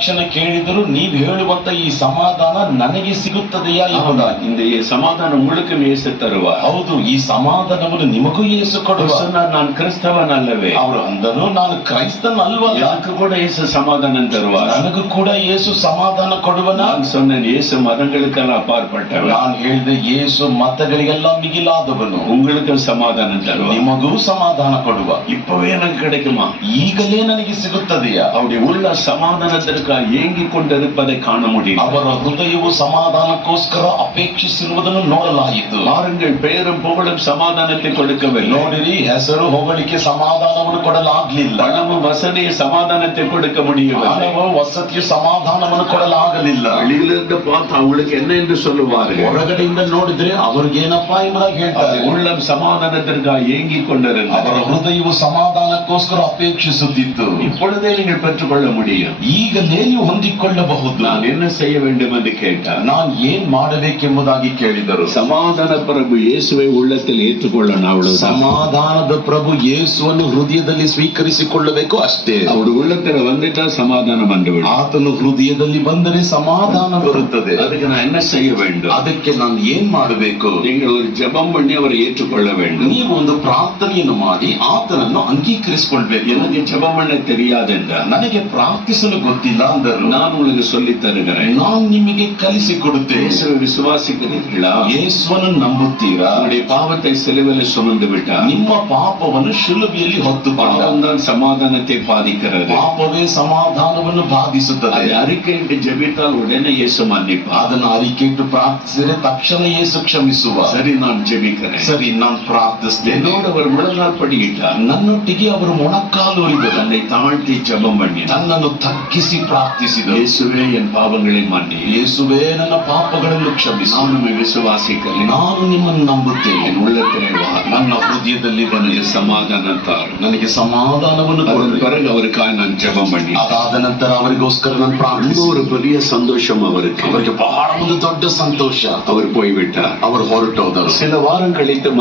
ತಕ್ಷಣ ಕೇಳಿದರು, ನೀವು ಹೇಳುವಂತ ಈ ಸಮಾಧಾನ ನನಗೆ ಸಿಗುತ್ತದೆಯಾ ಎಂಬುದಾಗಿ. இந்த சமாதானம் உங்களுக்கு இயேசு தருவார். ಹೌದು, ಈ ಸಮಾಧಾನವನ್ನು ನಿಮಗೂ ಯೇಸು ಕೊಡುವ. நான் கிறிஸ்தவன் அல்லவே. ಅವರು ಅಂದನು, ನಾನು ಕ್ರೈಸ್ತನ್ ಅಲ್ವಲ್ಲ, எனக்கு கூட இயேசு சமாதானம் தருவார். ನನಗೂ ಕೂಡ ಯೇಸು ಸಮಾಧಾನ ಕೊಡುವನ. நான் சொன்னேன், இயேசு மதங்களுக்கெல்லாம் அப்பாற்பட்டவர். ನಾನು ಹೇಳಿದೆ, ಯೇಸು ಮತಗಳಿಗೆಲ್ಲ ಮಿಗಿಲಾದವನು. உங்களுக்கு சமாதானம் தருவார், ನಿಮಗೂ ಸಮಾಧಾನ ಕೊಡುವ. இப்பவே எனக்கு கிடைக்குமா? ಈಗಲೇ ನನಗೆ ಸಿಗುತ್ತದೆಯಾ? அவருடைய உள்ள சமாதானத்திற்காக ஏங்கிக் கொண்டிருப்பதை காண முடியும். ಅವರ ಹೃದಯವು ಸಮಾಧಾನಕ್ಕೋಸ್ಕರ ಅಪೇಕ್ಷಿಸಿರುವುದನ್ನು ನೋಡಲಾಯಿತು. பாருங்கள், பெயரும் புகழும் சமாதானத்தை கொடுக்கவில்லை. ನೋಡಿರಿ, ಹೆಸರು ಹೊಗಳಿಕೆ ಸಮಾಧಾನವನ್ನು ಕೊಡಲಾಗಲಿಲ್ಲ. பணமும் வசதியை சமாதானத்தை கொடுக்க முடியவில்லை. ಹಣವು ವಸತಿಯು ಸಮಾಧಾನವನ್ನು ಕೊಡಲಾಗಲಿಲ್ಲ. வெளியிலிருந்து பார்த்து அவங்களுக்கு என்ன என்று சொல்லுவார்கள்? ಹೊರಗಡೆಯಿಂದ ನೋಡಿದ್ರೆ ಅವ್ರಿಗೇನಪ್ಪಾ ಎಂಬುದಾಗಿ ಹೇಳ್ತಾರೆ. உள்ளம் சமாதானத்திற்காக ஏங்கிக் கொண்டிருந்தது. ಅವರ ಹೃದಯವು ಸಮಾಧಾನಕ್ಕೋಸ್ಕರ ಅಪೇಕ್ಷಿಸುತ್ತಿತ್ತು. இப்பொழுதே நீங்கள் பெற்றுக்கொள்ள முடியும். ಈಗಲೇ ನೀವು ಹೊಂದಿಕೊಳ್ಳಬಹುದು. நான் என்ன செய்ய வேண்டும் என்று கேட்டார். ನಾನು ಏನ್ ಮಾಡಬೇಕೆಂಬುದಾಗಿ ಕೇಳಿದರು. சமாதான பிரபு இயேசுவை உள்ளத்தில் ஏற்றுக்கொள்ளணும். அவ்வளவு ಸಮಾಧಾನದ ಪ್ರಭು ಯೇಸುವನ್ನು ಹೃದಯದಲ್ಲಿ ಸ್ವೀಕರಿಸಿಕೊಳ್ಳಬೇಕು ಅಷ್ಟೇ. அவருடைய உள்ளத்தில் வந்துட்டா சமாதானம் வந்துவிடும். ಆತನು ಹೃದಯದಲ್ಲಿ ಬಂದರೆ ಸಮಾಧಾನ ಬರುತ್ತದೆ. அதுக்கு நான் என்ன செய்ய வேண்டும்? ಅದಕ್ಕೆ ನಾನು ಏನ್ ಮಾಡಬೇಕು? நீங்கள் ஒரு ஜெபம் பண்ணி அவரை ஏற்றுக்கொள்ள வேண்டும். ನೀವು ಒಂದು ಪ್ರಾರ್ಥನೆಯನ್ನು ಮಾಡಿ ಆತನನ್ನು ಅಂಗೀಕರಿಸಿಕೊಳ್ಬೇಕು. எனக்கு ஜெபம் பண்ண தெரியாது என்றார். ನನಗೆ ಪ್ರಾರ್ಥಿಸಲು ಗೊತ್ತಿಲ್ಲ ಅಂದರು. நான் உங்களுக்கு சொல்லி தருகிறேன். ನಾನು ನಿಮಗೆ ಕಲಿಸಿಕೊಡುತ್ತೇನೆ. இயேசுவை விசுவாசிக்கிறீர்களா? ಯೇಸುವನ್ನು ನಂಬುತ್ತೀರಾ? அவருடைய பாவத்தை சிலுவையில் சுமந்து விட்டார். ನಿಮ್ಮ ಪಾಪವನ್ನು ಶಿಲುಬೆಯಲ್ಲಿ ಹೊತ್ತುಕೊಂಡ. பாவம்தான் சமாதானத்தை பாதிக்கிறது. ಪಾಪವೇ ಸಮಾಧಾನವನ್ನು ಬಾಧಿಸುತ್ತದೆ. அதை அறிக்கையிட்டு ஜெபித்தால் உடனே இயேசு மன்னிப்பார். ಅದನ್ನು ಅರಿಕೆಯಿಟ್ಟು ಪ್ರಾರ್ಥಿಸಿದರೆ ತಕ್ಷಣ ಯೇಸು ಕ್ಷಮಿಸುವ. சரி, நான் ஜெபிக்கிறேன். ಸರಿ, ನಾನು ಪ್ರಾರ್ಥಿಸ್ತೇನೆ. என்னோடு அவர் முழங்கால் படியிட்டார். ನನ್ನೊಟ್ಟಿಗೆ ಅವರು ಮೊಣಕಾಲು ಒರಿದರು. தன்னை தாழ்த்தி ஜெபம் பண்ணி ತನ್ನನ್ನು ತಗ್ಗಿಸಿ ಪ್ರಾರ್ಥಿಸಿದರು. இயேசுவே என் பாவங்களை மன்னி. ಯೇಸುವೇ ನನ್ನ ಪಾಪಗಳನ್ನು ಕ್ಷಮಿಸು. நான் உம்மை விசுவாசிக்கிறேன். ನಾನು ನಿಮ್ಮನ್ನು ನಂಬುತ್ತೇನೆ. என் உள்ளத்திலே வா. ನನ್ನ ಹೃದಯದಲ್ಲಿ எனக்கு சமாதானம் தாரும். ನನಗೆ ಸಮಾಧಾನವನ್ನು அதன் ಕೊಡು. பிறகு அவருக்காக நான் ஜெபம் பண்ணி ಅದಾದ ನಂತರ ಅವರಿಗೋಸ್ಕರ ನಾನು ಪ್ರಾರ್ಥಿಸಿ. ஒரு பெரிய சந்தோஷம் அவருக்கு. ಅವರಿಗೆ ಬಹಳ ಒಂದು ದೊಡ್ಡ ಸಂತೋಷ. அவர் போய்விட்டார். ಅವರು ಹೊರಟೋದರು. சில வாரம் கழித்து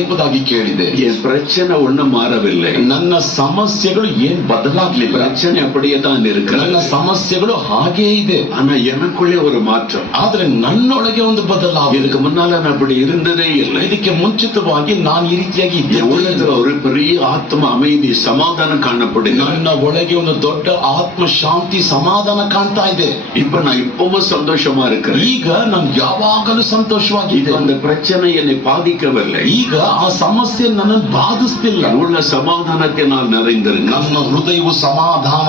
ಎಂಬುದಾಗಿ ಕೇಳಿದೆ. என் பிரச்சனை ஒண்ணும் மாறவில்லை. ನನ್ನ ಸಮಸ್ಯೆಗಳು ಏನ್ ಬದಲಾಗ್ಲಿಲ್ಲ. பிரச்சனை அப்படியே தான் ನನ್ನ இருக்கிறது. ಸಮಸ್ಯೆಗಳು ಹಾಗೇ ಇದೆ. ஆனா எனக்குள்ளே ஒரு மாற்றம். ಆದ್ರೆ ನನ್ನೊಳಗೆ ಒಂದು ಬದಲಾವಣೆ. இதுக்கு முன்னால நான் அப்படி இருந்ததே இல்லை. ಇದಕ್ಕೆ ಮುಂಚಿತವಾಗಿ ನಾನು ಈ ರೀತಿಯಾಗಿ என் உள்ளத்துல ஒரு பெரிய ஆத்ம அமைதி சமாதானம் காணப்படுகிறது. ನನ್ನ ಒಳಗೆ ಒಂದು ದೊಡ್ಡ ಆತ್ಮ ಶಾಂತಿ ಸಮಾಧಾನ ಕಾಣ್ತಾ ಇದೆ. இப்ப நான் இப்பவும் சந்தோஷமா இருக்கிறேன். ಈಗ ನಾನು ಯಾವಾಗಲೂ ಸಂತೋಷವಾಗಿದೆ. அந்த பிரச்சனை என்னை பாதிக்கவில்லை. ಈಗ ಆ ಸಮಸ್ಯೆ ನನ್ನನ್ನು ಬಾಧಿಸ್ತಿಲ್ಲ. உள்ள சமாதானத்தை நான் நிறைந்திருக்கிறேன். ನನ್ನ ಹೃದಯವು ಸಮಾಧಾನ